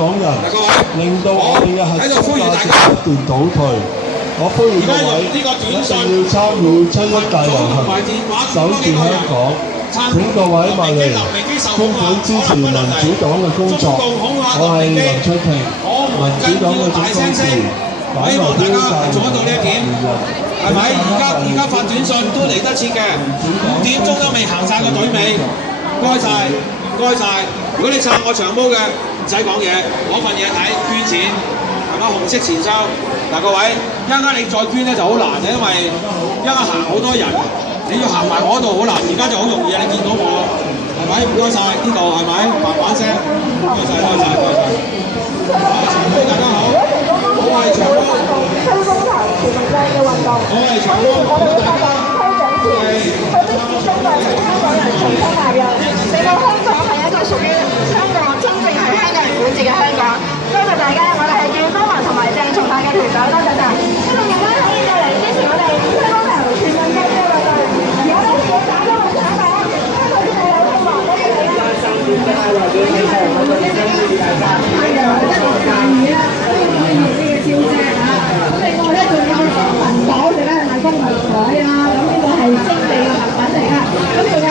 港人，令到我哋嘅核心價值不斷倒退。我呼籲各位一定要參與七一大遊行，守住香港。請各位埋嚟捐款支持民主黨嘅工作。我係林卓廷，民主黨嘅總幹事，反圍標大做得到呢一點，係咪？而家發短信都嚟得切嘅，5點鐘都未行晒個隊尾，唔該晒，唔該晒。如果你撐我長毛嘅，唔使講嘢，攞份嘢睇，捐錢，係嘛？紅色錢收。嗱，各位，一陣間你再捐咧就好難嘅，因為一陣間行好多人。你要行埋我嗰度好難，而家就好容易啊！你見到我係咪？唔該晒，呢度係咪？慢慢聲，唔該晒，多謝，多謝。長毛大家好，我係長毛。吹風頭全民靚嘅運動，我係長毛。我哋會發放推獎券，去逼使中國同香港人重新納入，令到香港係一個屬於香港真正係香港人管治嘅香港。多謝大家，我哋係叫周華同埋鄭松泰嘅團隊，多謝晒。希望大家可以過嚟支持我哋吹風頭全民靚嘅運動。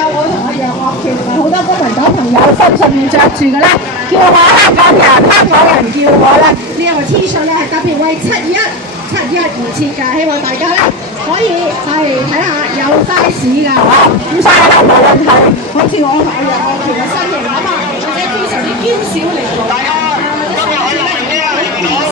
好多公民黨朋友身上面着住嘅咧，叫我香港人叫我咧呢一個 T 恤咧係特別為7·1而設㗎，希望大家咧可以係睇下有 size 㗎，咁所以咧無論係好似我同阿楊岳橋嘅身形啊嘛，或者非常之嬌小玲瓏。